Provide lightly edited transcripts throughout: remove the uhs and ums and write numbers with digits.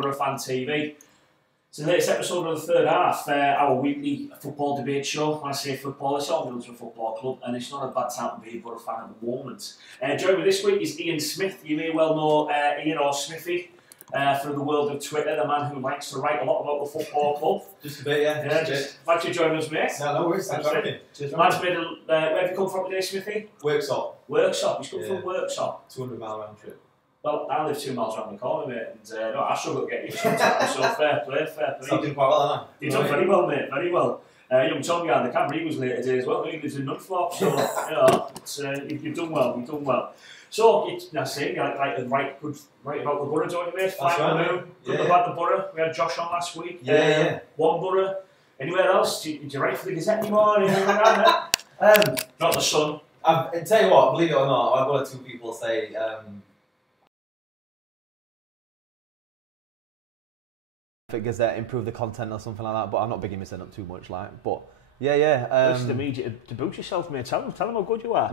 Boro Fan TV. It's the latest episode of the third half, our weekly football debate show. When I say football, it's all Middlesbrough Football Club, and it's not a bad time to be a Boro fan at the moment. Joining me this week is Ian Smith. You may well know Ian or Smithy from the world of Twitter, the man who likes to write a lot about the football club. Just a bit, yeah. Thanks for joining us, mate. No worries, thanks for having me. Cheers, Man's made where have you come from today, Smithy? Workshop. Workshop, he's come from Workshop. 200-mile round trip. Well, I live 2 miles around the corner, mate, and I struggle to get you sometimes, so fair play. You've done quite well, haven't I? You've done very well, mate, very well. Young Tom behind the camera, he was late today as well, he lives in Nutflop, so, you've done well. So, that's it, you like to write about the Boro, don't you, mate? That's right, Good about the Boro. We had Josh on last week. Yeah. One Boro. Anywhere else? Did you write for the Gazette anymore? Anything like that? Not the Sun. I tell you what, believe it or not, I've one or two people say, Gazette improve the content or something like that, but I'm not bigging myself up too much, but This is the media to boost yourself, mate. Tell them how good you are.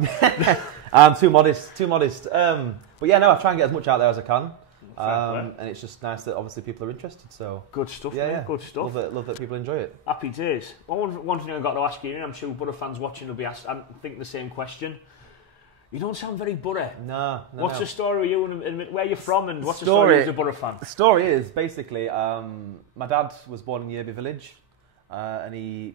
I'm too modest. But yeah, no, I try and get as much out there as I can, and it's just nice that obviously people are interested. So good stuff, mate. Good stuff. Love that people enjoy it. Happy days. One thing I've got to ask you, I'm sure Boro fans watching will be asked, I think the same question. You don't sound very Boro. No. What's the story with you and where you're from, and what's the story as a Boro fan? The story is basically my dad was born in Yerby Village, and he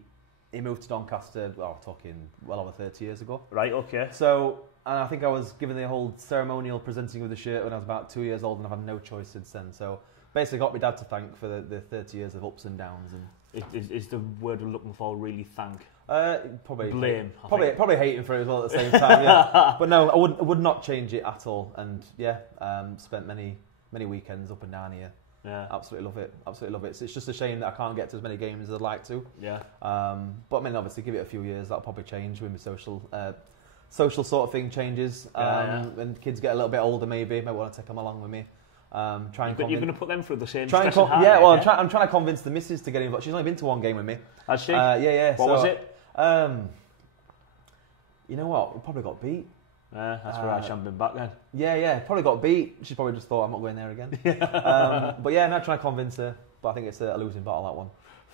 moved to Doncaster. Well, talking well over 30 years ago. Right. Okay. So, and I think I was given the whole ceremonial presenting of the shirt when I was about 2 years old, and I've had no choice since then. So, basically, got my dad to thank for the 30 years of ups and downs. And is the word we're looking for really thank? Probably blame. Probably hating for it as well at the same time. Yeah. But no, I would not change it at all. And yeah, spent many weekends up and down here. Yeah, absolutely love it. It's just a shame that I can't get to as many games as I'd like to. Yeah. But I mean, obviously, give it a few years, that'll probably change when the social sort of thing changes. When kids get a little bit older, maybe want to take them along with me. But you're going to put them through the same. I'm trying to convince the missus to get involved. She's only been to one game with me. Has she? Yeah. What was it? You know what? We probably got beat. That's where I should been back then. Yeah, probably got beat. She probably just thought I'm not going there again. But yeah, now trying to convince her. But I think it's a losing battle, that one.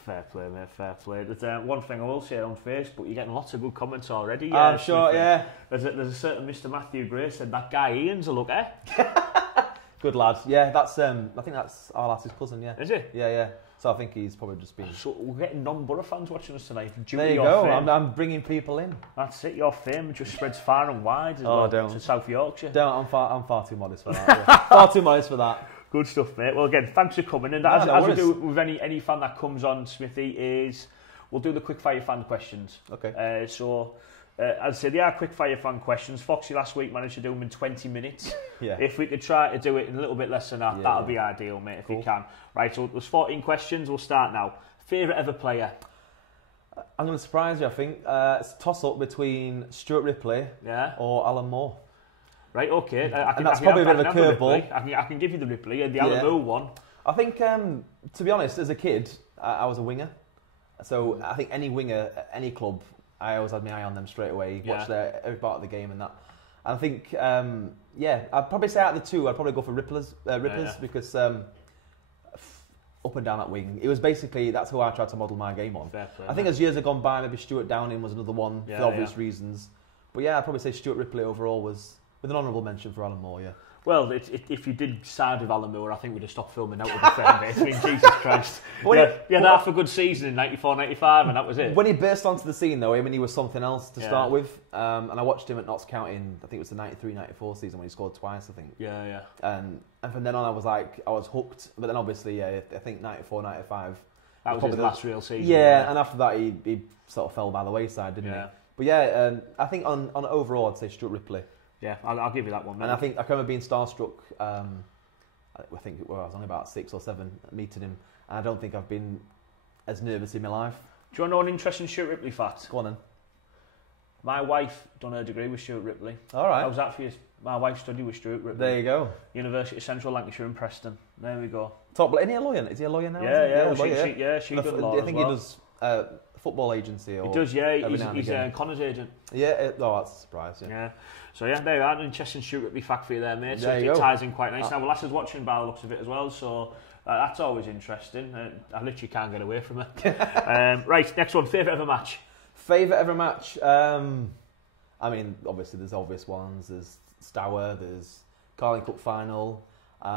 Fair play, mate. Fair play. There's one thing I will say on Facebook. You're getting lots of good comments already. I'm sure. Yeah. There's a certain Mr. Matthew Gray said that guy Ian's a looker. Good lad. Yeah, that's. I think that's our lass's cousin. Yeah. Is it? Yeah. So I think he's probably just been. So we're getting non-Boro fans watching us tonight. There you go. I'm bringing people in. That's it. Your fame just spreads far and wide as well to South Yorkshire. I'm far too modest for that. Yeah. Far too modest for that. Good stuff, mate. Well, again, thanks for coming. And as we do with any fan that comes on, Smithy, is we'll do the quick-fire fan questions. Okay. As I said, they are quick-fire fan questions. Foxy last week managed to do them in 20 minutes. Yeah. If we could try to do it in a little bit less than that, that'll be ideal, mate, if you can. Right, so there's 14 questions. We'll start now. Favourite ever player? I'm going to surprise you, I think. It's a toss-up between Stuart Ripley or Alan Moore. Right, okay. That's probably a bit of a curveball. I can give you the Ripley, the Alan Moore one. I think, to be honest, as a kid, I was a winger. So I think any winger at any club, I always had my eye on them straight away, watched every part of the game and that. And I think, I'd probably say out of the two, I'd probably go for Riplers because up and down that wing, it was basically, that's who I tried to model my game on. Fair play, I think as years have gone by, maybe Stuart Downing was another one for obvious reasons. But yeah, I'd probably say Stuart Ripley overall was, with an honourable mention for Alan Moore, Well, if you did side with Alan Moore, I think we'd have stopped filming out with the friend, mate. I mean, Jesus Christ. You had half a good season in 94, 95, and that was it. When he burst onto the scene, though, he was something else to start with. And I watched him at Notts County in, I think it was the 93, 94 season when he scored twice, I think. Yeah. And from then on, I was hooked. But then obviously, I think 94, 95. That was his last real season. Yeah, and after that, he sort of fell by the wayside, didn't he? But I think on overall, I'd say Stuart Ripley. Yeah, I'll give you that one, mate. And I think I remember being starstruck. I think I was only about 6 or 7 meeting him, and I don't think I've been as nervous in my life. Do you want to know an interesting Stuart Ripley fact? Go on then. My wife done her degree with Stuart Ripley. All right. I was actually my wife studied with Stuart Ripley. There you go. University of Central Lancashire in Preston. There we go. Top. Isn't he a lawyer? Is he a lawyer now? She does law. I think he does football agency. Or he does. Yeah, he's a Connor's agent. Yeah. That's a surprise. Yeah. So there you are, an interesting Stuart Ripley fact for you there, mate. So there it ties in quite nice. Now, the lass is watching by the looks of it as well, so That's always interesting. I literally can't get away from it. Right, next one. Favourite ever match? Favourite ever match? I mean, obviously there's obvious ones. There's Stour, there's Carling Cup final. But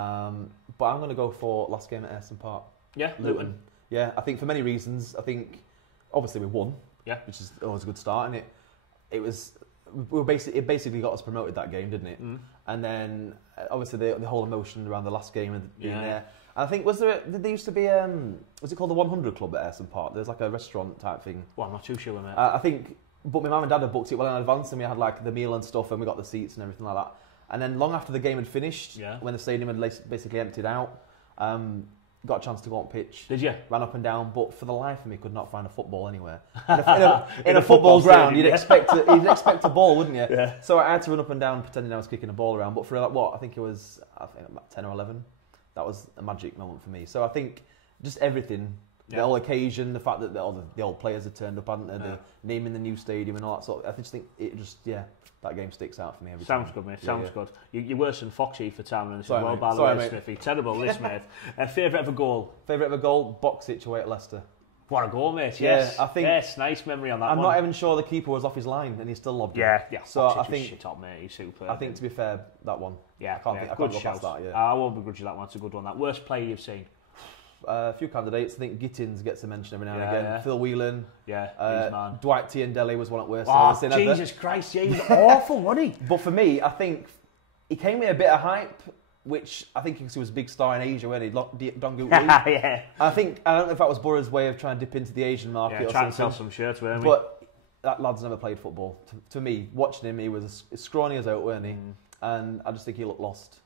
I'm going to go for last game at Ayresome Park. Yeah, Luton. Yeah, I think for many reasons. I think, obviously we won. Yeah. Which is always a good start. And it basically got us promoted that game, didn't it? And then, obviously the whole emotion around the last game and being there. And I think, did there used to be, was it called the 100 Club at Ayresome Park? There's like a restaurant type thing. Well, I'm not too sure, mate. I think, but my mum and dad had booked it well in advance, and we had like the meal and stuff, and we got the seats and everything like that. And then long after the game had finished, when the stadium had basically emptied out, got a chance to go on pitch. Did you? Ran up and down, but for the life of me, could not find a football anywhere. In a football ground, you'd expect a ball, wouldn't you? Yeah. So I had to run up and down, pretending I was kicking a ball around. But for like, I think about 10 or 11. That was a magic moment for me. So I think just everything. The whole occasion, the fact that the old players had turned up, hadn't they? The naming the new stadium and all that sort of, I just think that game sticks out for me every time. Sounds good, mate. Sounds good. You're worse than Foxy for Town and Sorry, well, by the way, Smithy. Terrible, this, mate. Favourite ever goal? Favourite ever goal? Boxich away at Leicester. What a goal, mate. Yes. I think, yes, nice memory on that I'm one. not even sure the keeper was off his line and he still lobbed it. Yeah. So Boxich I think shit up, mate. He's super. I think, to be fair, that one. Yeah, I can't go past that. Yeah. I won't begrudge you that one. It's a good one. That worst player you've seen? A few candidates. I think Gittins gets a mention every now and again. Yeah. Phil Whelan. Yeah, he's man. Dwight Tiendelli was one at worst. Jesus Christ, yeah, he was awful, wasn't he? But for me, I think he came with a bit of hype, which I think because he was a big star in Asia, when he Dongoot. Yeah. I don't know if that was Boro's way of trying to dip into the Asian market. Yeah, trying to sell some shirts, weren't we? But that lad's never played football. To me, watching him, he was as scrawny as out, weren't he? And I just think he looked lost.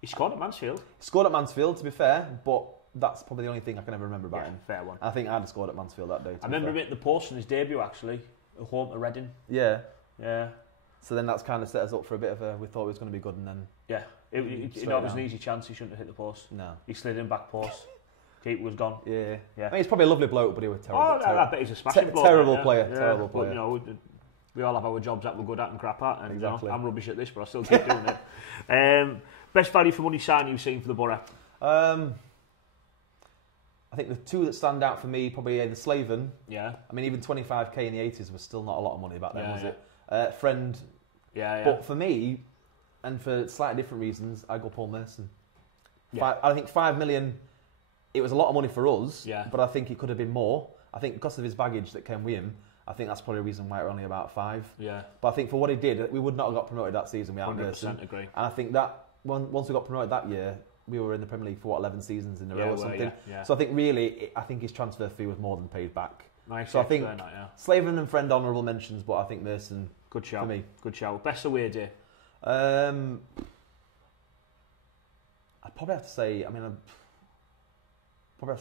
He scored at Mansfield. He scored at Mansfield, to be fair, but that's probably the only thing I can ever remember about him. Fair one. I think I'd have scored at Mansfield that day. I remember him at the post in his debut, actually, home to Reading. Yeah. Yeah. So then that's kind of set us up for a bit of a, we thought it was going to be good, and then... Yeah. It was an easy chance. He shouldn't have hit the post. No. He slid in back post. Keeper was gone. Yeah. I mean, he's probably a lovely bloke, but he was terrible. I bet he's a smashing bloke. Terrible player. Terrible player. But, you know, we all have our jobs that we're good at and crap at, and exactly. I'm rubbish at this, but I still keep doing it. Best value for money sign you've seen for the Boro? I think the two that stand out for me, probably the Slaven. Yeah. I mean, even 25k in the 80s was still not a lot of money back then, was yeah. it? Friend. Yeah. But for me, and for slightly different reasons, I go Paul Merson. Yeah. I think 5 million, it was a lot of money for us, yeah. but I think it could have been more. I think because of his baggage that came with him, I think that's probably a reason why we're only about 5. Yeah. But I think for what he did, we would not have got promoted that season without 100% Merson. agree. And I think that once we got promoted that year, we were in the Premier League for 11 seasons in a row or something. Yeah. So I think really, his transfer fee was more than paid back. Nice. So I think Slaven and Friend honourable mentions, but I think Merson, good shout for me. Good shout. Best away day? I'd probably have to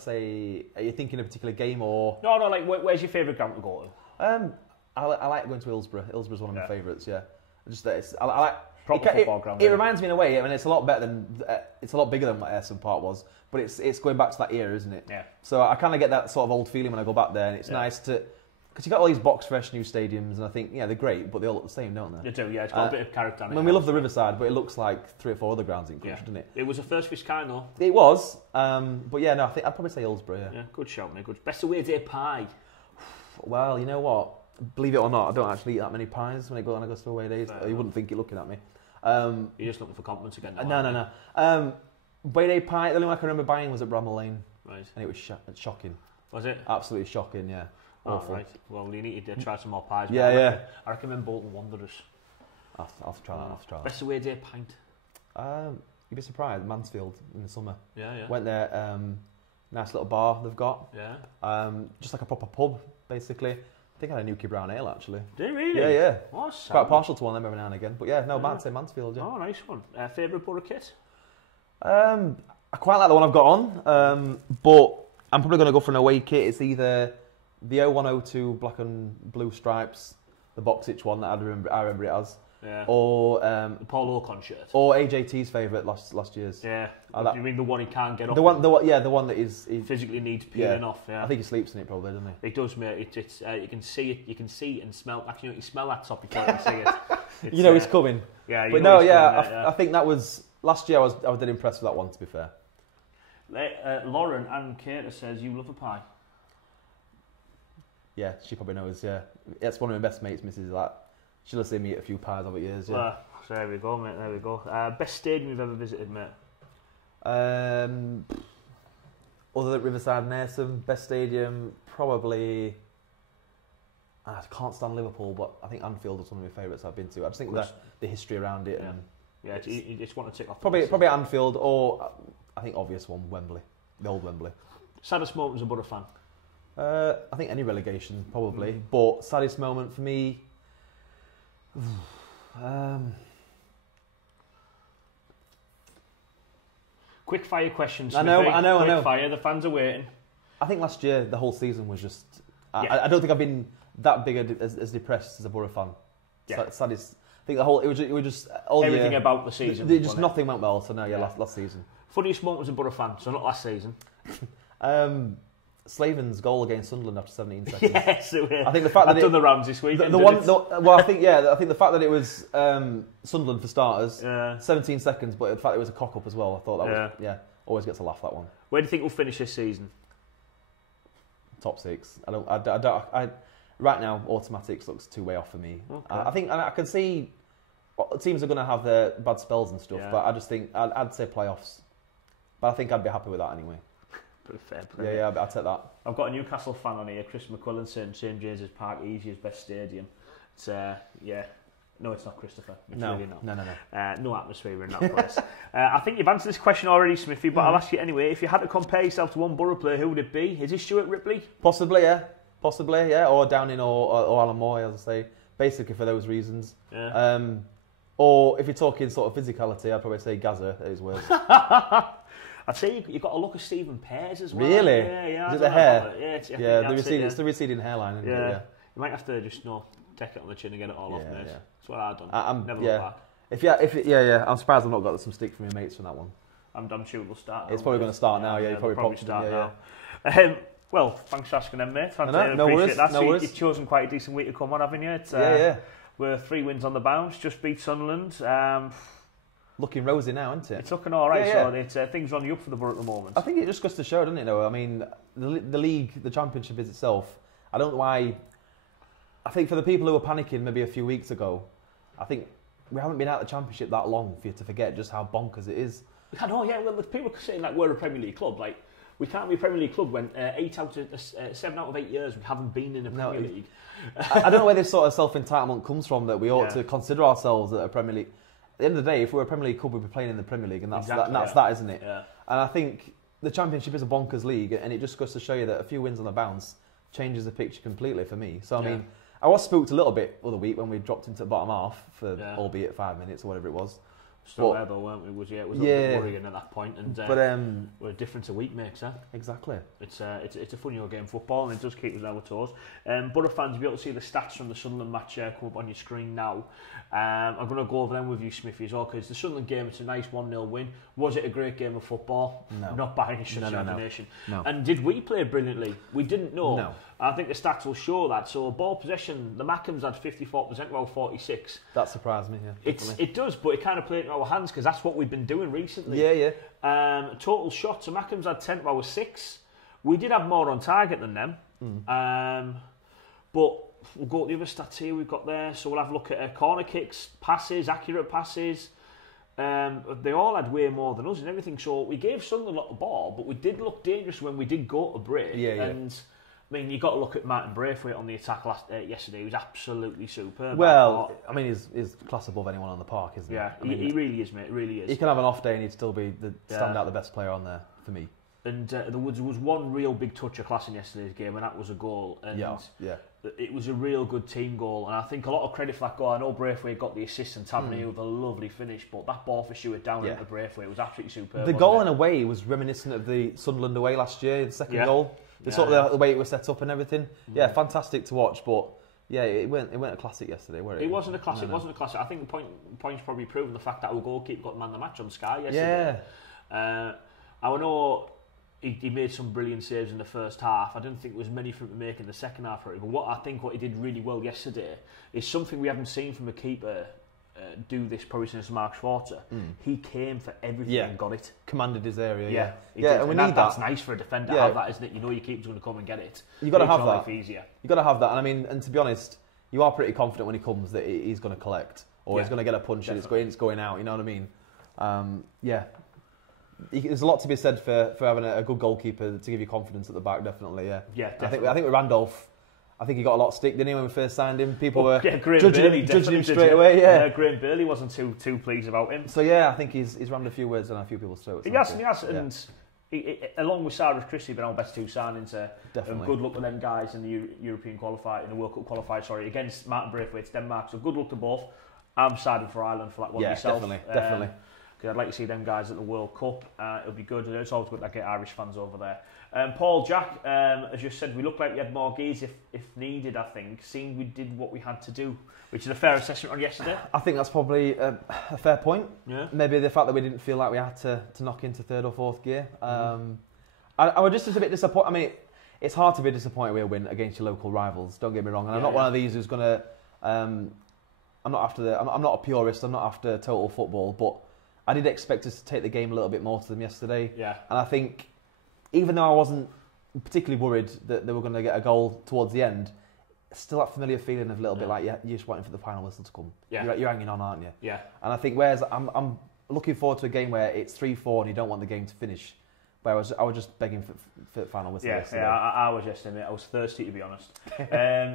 say, are you thinking of a particular game or? No, like where's your favourite ground to go to? I like going to Hillsborough. Hillsborough's one of my favourites. Yeah, just I like. Proper football ground. It reminds me in a way. I mean, it's a lot better than it's a lot bigger than what Ayresome Park was, but it's going back to that era, isn't it? Yeah. So I kind of get that sort of old feeling when I go back there, and it's nice to because you got all these box fresh new stadiums, and I think they're great, but they all look the same, don't they? They do. Yeah, it's got a bit of character. I mean, we love the Riverside, but it looks like 3 or 4 other grounds in country, doesn't it? It was a first of its kind, though. It was, but yeah, no, I think I'd probably say Hillsborough. Yeah, good shout, mate. Good. Best away day pie. Well, you know what? Believe it or not, I don't actually eat that many pies when I go to away days. You wouldn't think it looking at me. You're just looking for compliments again. No. Away day pie. The only one I can remember buying was at Bramall Lane, right? And it was shocking. Was it? Absolutely shocking. Yeah. Awful. Right. Well, you need to try some more pies. Yeah. I recommend Bolton Wanderers. I'll have to try that. Best away day pint. You'd be surprised. Mansfield in the summer. Yeah. Went there. Nice little bar they've got. Yeah. Just like a proper pub, basically. I think I had a Newquay Brown Ale, actually. Did you really? Yeah. Awesome. Quite partial to one of them every now and again. But yeah, I'd say Mansfield, yeah. Oh, nice one. Favourite Boro kit? I quite like the one I've got on, but I'm probably going to go for an away kit. It's either the 0102 black and blue stripes, the Boxich one that I remember it as, or the Paul Ocon shirt, or AJT's favourite last year's. Yeah, you mean the one he can't get off? The one that is he physically needs peeling off. Yeah, I think he sleeps in it probably, doesn't he? It does, mate. It's you can see it. You can see and smell. Actually, you smell that top before you can see it. You know he's coming. Yeah, but no, I think that was last year. I was dead impressed with that one. To be fair. Lauren Ann Cater says you love a pie. Yeah, she probably knows. Yeah, it's one of my best mates, Mrs. That. She'll have seen me eat a few pies over years. Yeah. Well, so there we go, mate. There we go. Best stadium you've ever visited, mate? Other than Riverside and Ayrton, best stadium probably. I can't stand Liverpool, but I think Anfield is one of my favourites I've been to. I just think the history around it. Yeah, you just want to tick off. Probably Anfield, or I think obvious one, Wembley, the old Wembley. Saddest moment as a Boro fan? I think any relegation probably, but saddest moment for me. Quick fire questions. I know. Quick fire. The fans are waiting. I think last year the whole season was just. I don't think I've been that big as depressed as a Boro fan. Yeah. Saddest. I think the whole it was just all everything year, about the season. Just nothing went well. So no, last season. Funniest moment as a Boro fan, so not last season. Slaven's goal against Sunderland after 17 seconds. Yes, I think the fact that I've done the rounds this week. I think the fact that it was Sunderland for starters, 17 seconds, but the fact it was a cock up as well. I thought that was always gets a laugh, that one. Where do you think we'll finish this season? Top 6. Right now, automatics looks too way off for me. Okay. I think I can see teams are going to have their bad spells and stuff, but I just think I'd say playoffs. But I think I'd be happy with that anyway. Pretty fair. Yeah, I'd take that. I've got a Newcastle fan on here, Chris McQuillan, saying St James's Park easy as best stadium. It's no, it's not, Christopher. It's really not. No. No atmosphere in that place. I think you've answered this question already, Smithy, but I'll ask you anyway. If you had to compare yourself to one Boro player, who would it be? Is it Stuart Ripley? Possibly, yeah. Or Downing or Alan Moore, as I say. Basically for those reasons. Yeah. Or if you're talking sort of physicality, I'd probably say Gaza at his worst. I'd say you've got to look at Stephen Pears as well. Really? Yeah. Is it the hair? It's the receding hairline, isn't it? Yeah. You might have to just take it on the chin and get it all off, mate. Yeah. That's what I've done. Never look back. I'm surprised I've not got some stick from your mates from that one. I'm sure we'll start. It's probably going to start now. Yeah, you probably start now. Well, thanks for asking them, mate. No worries. That. So you've chosen quite a decent week to come on, haven't you? We're 3 wins on the bounce, just beat Sunderland. Looking rosy now, isn't it? It's looking all right. So things are on the up for the Boro at the moment. I think it just goes to show, doesn't it? Though I mean, the league, the championship is itself. I don't know why. I think for the people who were panicking maybe a few weeks ago, I think we haven't been out of the championship that long for you to forget just how bonkers it is. I know, yeah. Well, people are saying like we're a Premier League club. Like we can't be a Premier League club when 7 out of 8 years we haven't been in a Premier League. I don't know where this sort of self-entitlement comes from that we ought to consider ourselves at a Premier League. At the end of the day, if we're a Premier League club, we'd be playing in the Premier League, and that's that, isn't it? Yeah. And I think the Championship is a bonkers league, and it just goes to show you that a few wins on the bounce changes the picture completely for me. So I mean, I was spooked a little bit the other week when we dropped into the bottom half for albeit 5 minutes or whatever it was. Still there though, weren't we? It was a little bit worrying at that point, and we're a difference a week makes, huh? Exactly. It's a funny old game of football, and it does keep us on our toes. Boro fans, you'll be able to see the stats from the Sunderland match come up on your screen now. I'm going to go over them with you, Smithy, as well, because the Sunderland game, it's a nice 1-0 win. Was it a great game of football? No. Not by any stretch of imagination. No. And did we play brilliantly? We didn't know. No. I think the stats will show that. So ball possession, the Mackems had 54%, well 46. That surprised me, yeah. It does, but it kind of played in our hands because that's what we've been doing recently. Yeah. Total shots, so Mackems had 10 to our 6. We did have more on target than them. But we'll go to the other stats here we've got there. So we'll have a look at corner kicks, passes, accurate passes. They all had way more than us and everything. So we gave Sunderland a lot of ball, but we did look dangerous when we did go to break. And I mean, you've got to look at Martin Braithwaite on the attack yesterday. He was absolutely superb. Well, I mean, he's class above anyone on the park, isn't he? Yeah, I mean, he really is, mate. Really is. He can have an off day and he'd still be stand out the best player on there for me. And there was one real big touch of class in yesterday's game, and that was a goal. And it was a real good team goal, and I think a lot of credit for that goal. I know Braithwaite got the assist and Tavernier with a lovely finish, but that ball for Stuart down into Braithwaite was absolutely superb. The goal in a way was reminiscent of the Sunderland away last year, the second goal. The way it was set up and everything. Yeah, fantastic to watch, but it went a classic yesterday, wasn't it? It wasn't a classic. It wasn't a classic. I think the point's probably proven the fact that our goalkeeper got man of the match on Sky yesterday. Yeah. I know he made some brilliant saves in the first half. I didn't think there was many for him to make in the second half. But what he did really well yesterday is something we haven't seen from a keeper do this probably since Mark Schwarzer. He came for everything and got it. Commanded his area. And we need that. That's nice for a defender to have that, isn't it? You know your keeper's going to come and get it. You've got to have that. Easier. You've got to have that. And I mean, and to be honest, you are pretty confident when he comes that he's going to collect or he's going to get a punch and it's going out. You know what I mean? There's a lot to be said for having a good goalkeeper to give you confidence at the back. Definitely. Definitely. I think with Randolph, I think he got a lot of stick, didn't he, when we first signed him? People were judging him straight away. Yeah, Graham Burley wasn't too pleased about him. So I think he's rammed a few words on a few people's throats. He has, and along with Cyrus Christie, been our best 2 signings. Good luck with them guys in the European qualifier, in the World Cup qualifier. Against Martin Braithwaite's Denmark. So good luck to both. I'm siding for Ireland for that one myself. Definitely. Because I'd like to see them guys at the World Cup. It'll be good. It's always good to get Irish fans over there. Paul Jack, as you said, we looked like we had more geese if needed, I think. Seemed we did what we had to do, which is a fair assessment on yesterday. I think that's probably a fair point. Yeah. Maybe the fact that we didn't feel like we had to knock into 3rd or 4th gear. I was just a bit disappointed. I mean, it's hard to be disappointed with a win against your local rivals, don't get me wrong. And I'm not one of these who's going to... I'm not a purist, I'm not after total football, but I did expect us to take the game a little bit more to them yesterday. Yeah. And I think, even though I wasn't particularly worried that they were going to get a goal towards the end, still that familiar feeling of a little bit like you're just waiting for the final whistle to come. Yeah. You're hanging on, aren't you? Yeah. And I think whereas I'm looking forward to a game where it's 3-4 and you don't want the game to finish. Where I was just begging for the final whistle. I was yesterday, mate. I was thirsty, to be honest.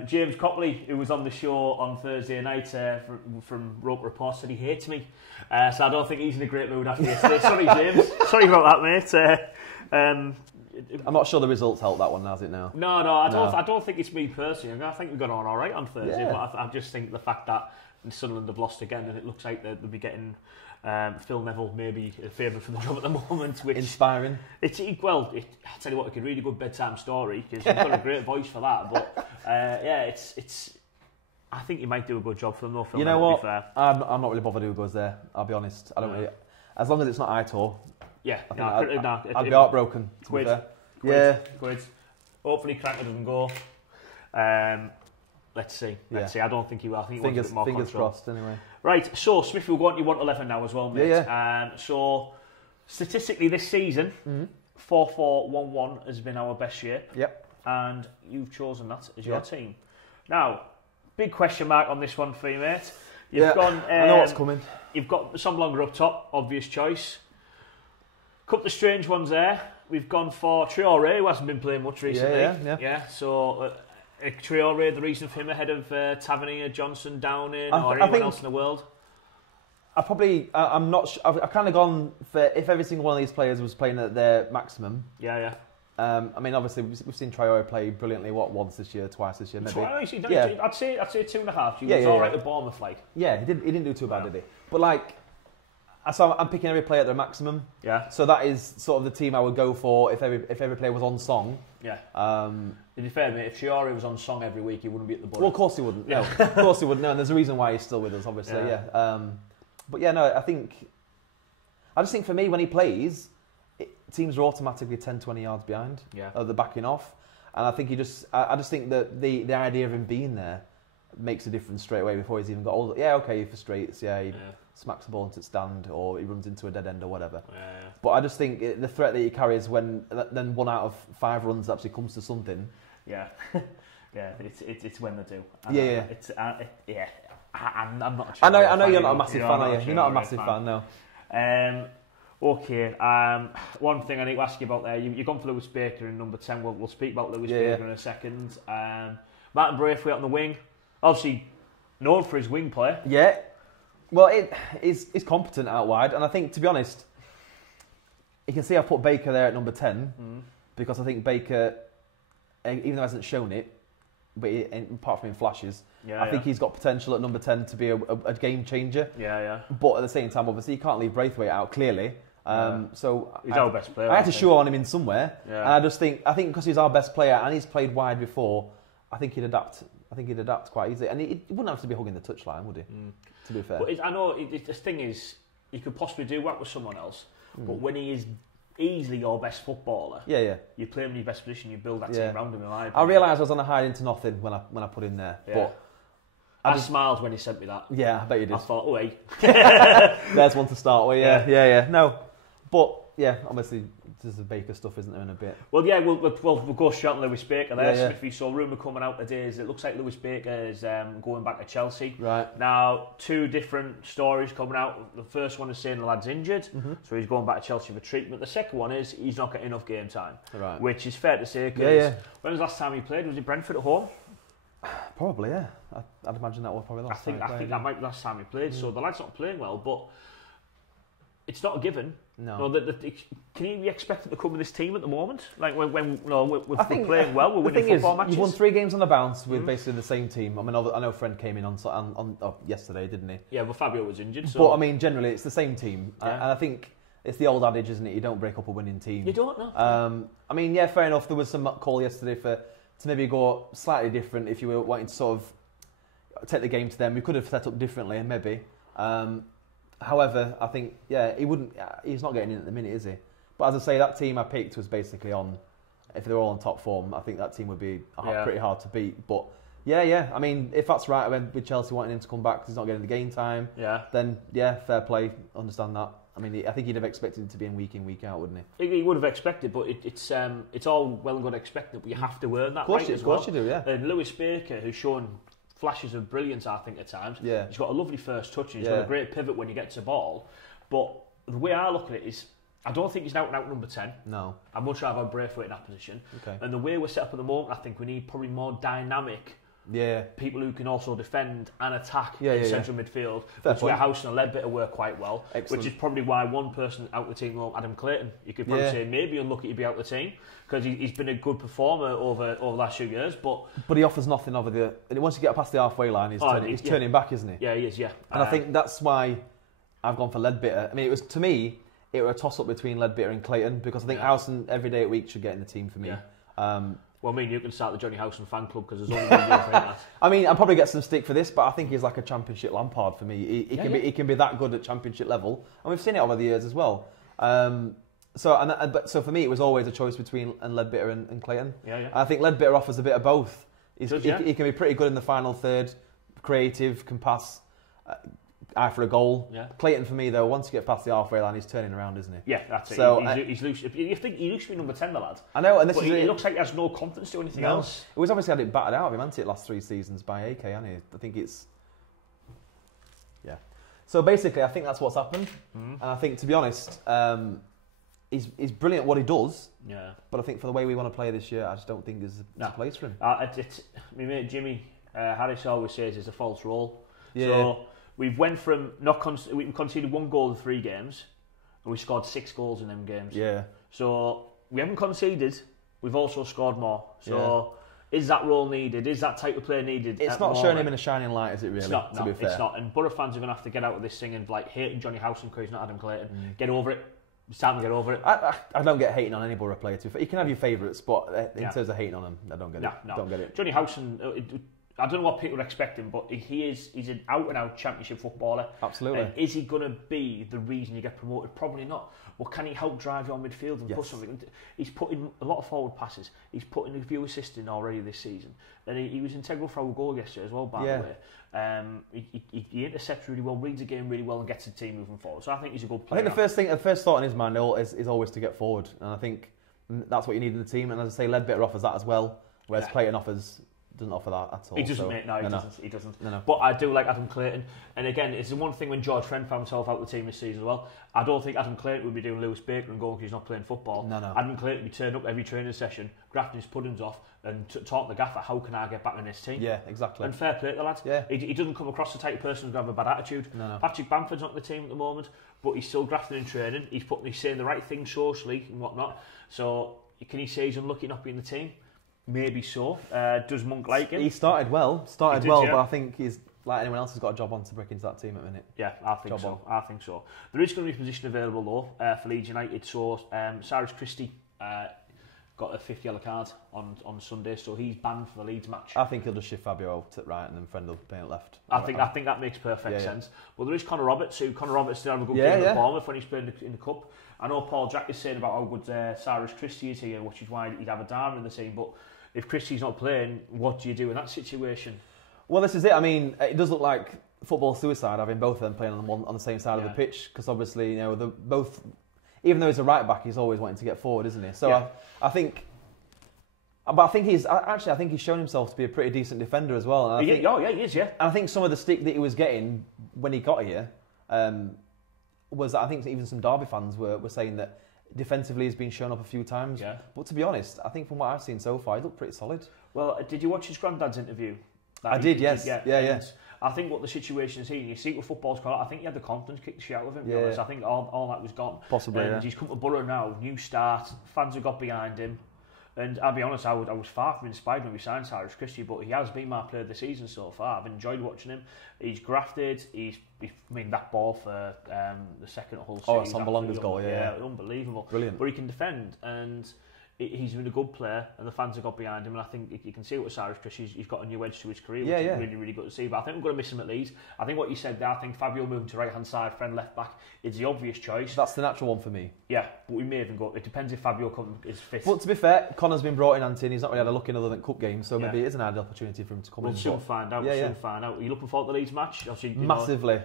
James Copley, who was on the show on Thursday night from Rope Report, said he hates me. So I don't think he's in a great mood after yesterday. Sorry, James. Sorry about that, mate. I'm not sure the results help that one, has it now? No, I don't think it's me personally. I think we got on all right on Thursday, but I just think the fact that Sunderland have lost again and it looks like they'll be getting... Phil Neville maybe a favourite for the job at the moment. Which inspiring. I tell you what, it's a really good bedtime story because you've got a great voice for that. But it's. I think he might do a good job for them though. Phil Neville, what? To be fair. I'm not really bothered who goes there. I'll be honest. I don't really. As long as it's not Aitor. Yeah, I'd be heartbroken. Quid. Hopefully, Cranker doesn't go. Let's see. I don't think he will. I think he wants a bit more fingers control. Crossed, anyway. Right, so Smithy, we'll go on to your 1-11 now as well, mate. Yeah. So, statistically this season, 4-4-1-1 has been our best shape. Yep. And you've chosen that as your team. Now, big question mark on this one for you, mate. You've gone... I know what's coming. You've got some longer up top, obvious choice. Couple of strange ones there. We've gone for Traoré, who hasn't been playing much recently. Yeah. So... Traoré, the reason for him ahead of Tavernier, Johnson, Downing, or anyone else in the world? I'm not. I've kind of gone for if every single one of these players was playing at their maximum. Yeah. I mean, obviously we've seen Traoré play brilliantly. Once this year, twice this year, maybe. I'd say 2.5. He was all right at Bournemouth, like. Yeah, he didn't do too bad, did he? But like, so I'm picking every player at their maximum. Yeah. So that is sort of the team I would go for if every player was on song. Yeah. To be fair, mate, if Traoré was on song every week, he wouldn't be at the Boro. Well, of course he wouldn't. No, of course he wouldn't. No, and there's a reason why he's still with us, obviously. Yeah. But yeah, no, I just think for me, when he plays, teams are automatically 10, 20 yards behind. Yeah. The backing off, and I think I just think that the idea of him being there makes a difference straight away before he's even got older. Yeah, okay, he frustrates. Yeah, he smacks the ball into the stand, or he runs into a dead end or whatever. Yeah. But I just think the threat that he carries when then 1 out of 5 runs actually comes to something. Yeah, it's when they do. I'm not. I know you're not a massive fan, are you? You're not a massive fan, no. Okay. One thing I need to ask you about there. You've gone for Lewis Baker in number 10. We'll speak about Lewis Baker in a second. Martin Braithwaite on the wing. Obviously known for his wing play. Yeah. Well, he's competent out wide, and I think, to be honest, you can see I've put Baker there at number 10 because I think Baker, even though he hasn't shown it, but apart from in flashes, I think he's got potential at number 10 to be a game changer. Yeah. But at the same time, obviously, you can't leave Braithwaite out, clearly. So he's our best player. I had to show on him in somewhere. Yeah. And I think because he's our best player and he's played wide before, I think he'd adapt. I think he'd adapt quite easily. And he wouldn't have to be hugging the touchline, would he? To be fair. But I know the thing is, he could possibly do work with someone else, but when he is easily your best footballer, you play him in your best position, you build that team around him. I realised I was on a hide into nothing when I put him there. But I smiled when he sent me that. Yeah, I bet you did. I thought, oh, hey. There's one to start with, yeah. No, but, yeah, obviously, there's the Baker stuff, isn't there, in a bit? Well, yeah, we'll go straight on Lewis Baker there, Smithy. So, rumour coming out today is it looks like Lewis Baker is going back to Chelsea. Right. Now, 2 different stories coming out. The first one is saying the lad's injured, so he's going back to Chelsea for treatment. The second one is he's not getting enough game time, right. Which is fair to say, because when was the last time he played? Was it Brentford at home? Probably, yeah. I'd imagine that was probably the last time. I think that might be the last time he played. So the lad's not playing well, but it's not a given. No. Can you be expected to come with this team at the moment? Like when we're playing well, we're winning football matches. You've won 3 games on the bounce with basically the same team. I mean, I know Fred came in on yesterday, didn't he? Yeah, but Fabio was injured. So. But I mean, generally it's the same team, and I think it's the old adage, isn't it? You don't break up a winning team. You don't know. I mean, yeah, fair enough. There was some call yesterday to maybe go slightly different if you were wanting to sort of take the game to them. We could have set up differently, maybe. However, I think, he's not getting in at the minute, is he? But as I say, that team I picked was basically if they're all on top form, I think that team would be pretty hard to beat. But I mean, if that's right, with Chelsea wanting him to come back because he's not getting the game time, then fair play, understand that. I mean, I think he'd have expected him to be in, week out, wouldn't he? He would have expected, but it's all well and good expected, but you have to earn that right as well. Of course you do, yeah. And Lewis Baker, who's shown flashes of brilliance, I think, at times. Yeah. He's got a lovely first touch and he's got a great pivot when he gets the ball. But the way I look at it is, I don't think he's an out-and-out number 10. No. I'd much rather have Braithwaite in that position. Okay. And the way we're set up at the moment, I think we need probably more dynamic people who can also defend and attack in central midfield, which where Howson and Ledbetter work quite well. Excellent. Which is probably why one person out the team, Adam Clayton, you could probably say maybe unlucky to be out the team, because he's been a good performer over the last few years, but he offers nothing over the. Once you get past the halfway line, he's turning back, isn't he? Yeah, he is. Yeah, and I think that's why I've gone for Ledbetter. I mean, it was a toss up between Ledbetter and Clayton, because I think Howson every day at week should get in the team for me. Well, I mean, you can start the Johnny Howson fan club because there's only one real thing. I mean, I'll probably get some stick for this, but I think he's like a Championship Lampard for me. He can be that good at Championship level, and we've seen it over the years as well. So for me, it was always a choice between Ledbetter and Clayton. I think Ledbetter offers a bit of both. He can be pretty good in the final third, creative, can pass, eye for a goal. Clayton, for me though, once you get past the halfway line, he's turning around, isn't he? Yeah, that's it. So he's loose. You think he looks to be number 10, the lad. I know, and but he looks like he has no confidence to do anything else. It was obviously had it battered out of him, hasn't it, last 3 seasons by AK, hasn't he? I think it's So basically, I think that's what's happened, and I think, to be honest, he's brilliant at what he does. Yeah. But I think for the way we want to play this year, I just don't think there's a place for him. My mate Jimmy Harris always says it's a false role. Yeah. So we've went from we conceded 1 goal in 3 games, and we scored 6 goals in them games. Yeah. So we haven't conceded. We've also scored more. So is that role needed? Is that type of player needed? It's not showing him in a shining light, is it? Really? It's not. To be fair, it's not. And Boro fans are going to have to get out of this thing and like hating Johnny Howson because he's not Adam Clayton. Get over it. It's time to get over it. I don't get hating on any Boro player. You can have your favourites, but in terms of hating on him, I don't get it. No. Don't get it. Johnny Howson, I don't know what people are expecting, but he's an out-and-out Championship footballer. Absolutely. And is he going to be the reason you get promoted? Probably not. Well, can he help drive your midfield and put something? He's put in a lot of forward passes. He's put in a few assists in already this season. And he was integral for our goal yesterday as well, by the way. He intercepts really well, reads the game really well, and gets the team moving forward. So I think he's a good player. I think the first thought in his mind is always to get forward. And I think that's what you need in the team. And as I say, Ledbetter offers that as well, whereas Clayton doesn't offer that at all. He doesn't, mate. No, he doesn't. No. But I do like Adam Clayton. And again, it's the one thing when George Friend found himself out of the team this season as well. I don't think Adam Clayton would be doing Lewis Baker and going because he's not playing football. No. Adam Clayton would be turning up every training session, grafting his puddings off and talking to the gaffer, how can I get back in this team? Yeah, exactly. And fair play to the lads. Yeah. He doesn't come across the type of person who's going to have a bad attitude. No. Patrick Bamford's not in the team at the moment, but he's still grafting and training. He's saying the right things socially and whatnot. So can he say he's unlucky not being in the team? Maybe so. Does Monk like him? He started well, but I think he's like anyone else has got a job on to break into that team at the minute. Yeah, I think so. There is going to be a position available though for Leeds United. So Cyrus Christie got a 50 yellow card on Sunday, so he's banned for the Leeds match. I think he'll just shift Fabio out to right and then Friend will paint left. I think that makes perfect sense. But there is Connor Roberts still have a good game at Bournemouth when he's playing in the cup. I know Paul Jack is saying about how good Cyrus Christie is here, which is why he'd have a Dharma in the team. But if Christie's not playing, what do you do in that situation? Well, this is it. I mean, it does look like football suicide having both of them playing on the same side of the pitch, because obviously, they're both. Even though he's a right back, he's always wanting to get forward, isn't he? So I think. But I think he's shown himself to be a pretty decent defender as well. And he is. Yeah. And I think some of the stick that he was getting when he got here was that I think even some Derby fans were saying that defensively he's been shown up a few times. Yeah. But to be honest, I think from what I've seen so far, he looked pretty solid. Well, did you watch his granddad's interview? I did, yes. Yeah. I think what the situation is here, you see what football's called, I think he had the confidence kicked the shit out of him. To be honest. I think all that was gone. Possibly, and he's come to Boro now, new start, fans have got behind him. And I'll be honest, I was far from inspired when we signed Cyrus Christie, but he has been my player of the season so far. I've enjoyed watching him. He's grafted. That ball for the second Hull series. Oh, it's Sambalonga's goal, yeah. Unbelievable. Brilliant. But he can defend, and he's been a good player, and the fans have got behind him. And I think you can see with Cyrus Christie, he's got a new edge to his career, which is really, really good to see. But I think we're going to miss him at Leeds. I think what you said there, I think Fabio moving to right hand side, Friend left back, is the obvious choice. That's the natural one for me. Yeah, but we may even go. It depends if Fabio is fit. But to be fair, Connor's been brought in, Anthony. He's not really had a look in other than cup games, so maybe it is an ideal opportunity for him to come in. We'll soon find out. Are you looking forward to the Leeds match? Massively.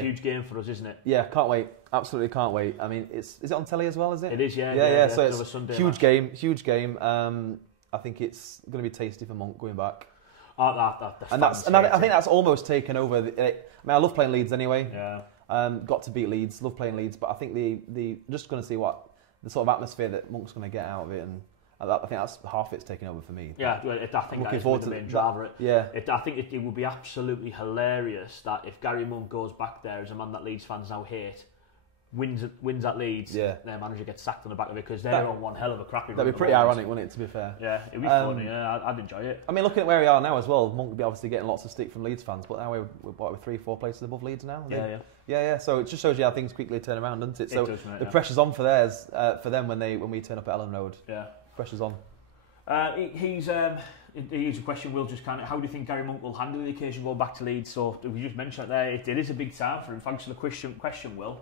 Huge game for us, isn't it? Yeah, can't wait. Absolutely can't wait. I mean, is it on telly as well? Is it? It is. Yeah. So it's a huge game. I think it's going to be tasty for Monk going back. I think that's almost taken over. I love playing Leeds anyway. Yeah. Got to beat Leeds. Love playing Leeds, but I think the just going to see what the sort of atmosphere that Monk's going to get out of it, and I think that's half it's taken over for me. Yeah, I think that is the main driver. I think it would be absolutely hilarious that if Gary Monk goes back there as a man that Leeds fans now hate, wins at Leeds, their manager gets sacked on the back of it, because they're on one hell of a crappy. That'd be pretty ironic, wouldn't it, to be fair? Yeah, it'd be funny, I'd enjoy it. I mean, looking at where we are now as well, Monk would be obviously getting lots of stick from Leeds fans, but now we're 3-4 places above Leeds now. Yeah, so it just shows you how things quickly turn around, doesn't it? So the pressure's on for them when we turn up at Ellen Road. Yeah. Pressure's on. Here's a question, Will, just kind of, how do you think Gary Monk will handle the occasion going back to Leeds? So we just mentioned there, it is a big time for him. Thanks for the question, Will.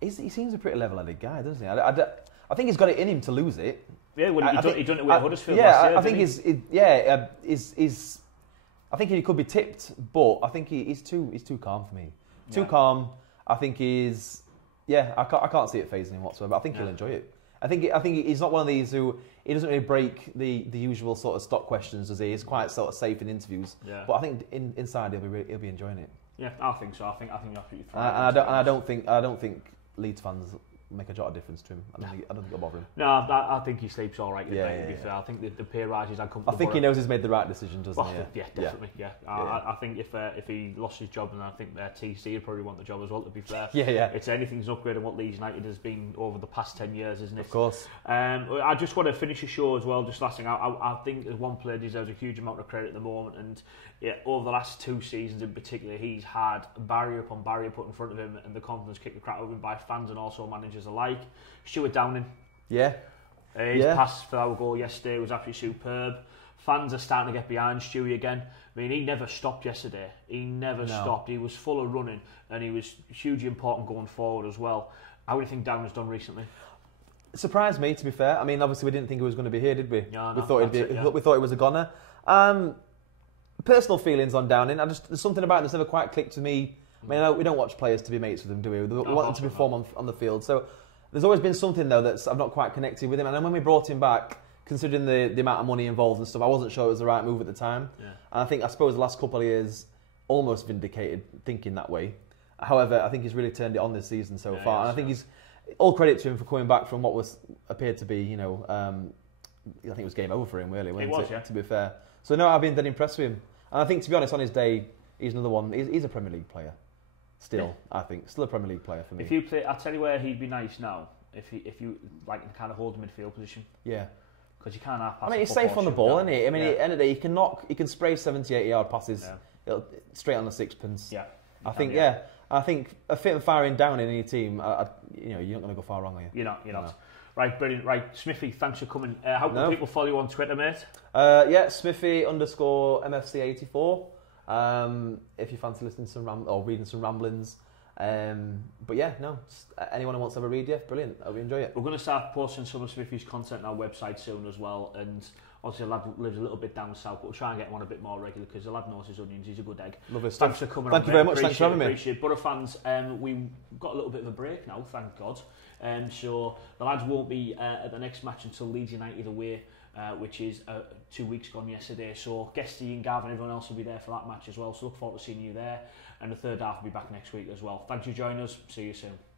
He seems a pretty level-headed guy, doesn't he? I think he's got it in him to lose it. Yeah, he done it with Huddersfield last year. I think he could be tipped, but I think he's too calm for me. Too calm. I think I can't see it phasing him whatsoever. I think he'll enjoy it. I think he's not one of these who he doesn't really break the usual sort of stock questions, does he? He's quite sort of safe in interviews. Yeah. But I think inside he'll be enjoying it. Yeah, I think so. I think absolutely fine. I don't think Leeds fans make a jot of difference to him. I don't think it'll bother him. No, I think he sleeps all right. I think the pay rises had come. I think he knows he's made the right decision, doesn't he? Yeah, definitely. Yeah. I think if he lost his job, and I think TC would probably want the job as well. To be fair, it's anything's an upgrade on what Leeds United has been over the past 10 years, isn't it? Of course. I just want to finish the show as well. Just last thing, I think as one player deserves a huge amount of credit at the moment, and over the last 2 seasons in particular, he's had barrier upon barrier put in front of him, and the confidence kicked the crap out of him by fans and also managers alike. Stuart Downing. Yeah. His pass for our goal yesterday was absolutely superb. Fans are starting to get behind Stewie again. I mean, he never stopped yesterday. He never stopped. He was full of running, and he was hugely important going forward as well. How do you think Downing's done recently? It surprised me, to be fair. I mean, obviously we didn't think he was going to be here, did we? No, we thought we thought he was a goner. Personal feelings on Downing. There's something about him that's never quite clicked to me. I mean, we don't watch players to be mates with them, do we? We want them to perform on the field. So there's always been something, though, that I've not quite connected with him. And then when we brought him back, considering the amount of money involved and stuff, I wasn't sure it was the right move at the time. Yeah. And I suppose the last couple of years almost vindicated thinking that way. However, I think he's really turned it on this season so far. And I think he's all credit to him for coming back from what appeared to be, I think it was game over for him, really. To be fair. So no, I've been dead impressed with him. And I think, to be honest, on his day, he's another one. He's a Premier League player. Still, I think. Still a Premier League player for me. If you play, I'll tell you where he'd be nice now. If you like kind of hold the midfield position. Yeah. Because you can't have passes. I mean, he's safe on the ball, isn't he? I mean, at the end of the day, he can spray 70, 80-yard passes straight on the sixpence. Yeah. I think a fit and firing down in any team, you're not going to go far wrong, are you? You're not. No. Right, brilliant. Right, Smithy, thanks for coming. How can people follow you on Twitter, mate? Smithy_MFC84. If you fancy listening to or reading some ramblings. But anyone who wants to have a read, brilliant. I hope you enjoy it. We're going to start posting some of Smithy's content on our website soon as well, and Obviously, the lad lives a little bit down south, but we'll try and get him on a bit more regular because the lad knows his onions. He's a good egg. Lovely Thanks stuff. for coming Thank on. You very much. Thanks for having me. Appreciate it. Boro fans, we've got a little bit of a break now, thank God. So the lads won't be at the next match until Leeds United away, which is 2 weeks gone yesterday. So Guesty and Gavin, everyone else will be there for that match as well. So look forward to seeing you there. And the third half will be back next week as well. Thanks for joining us. See you soon.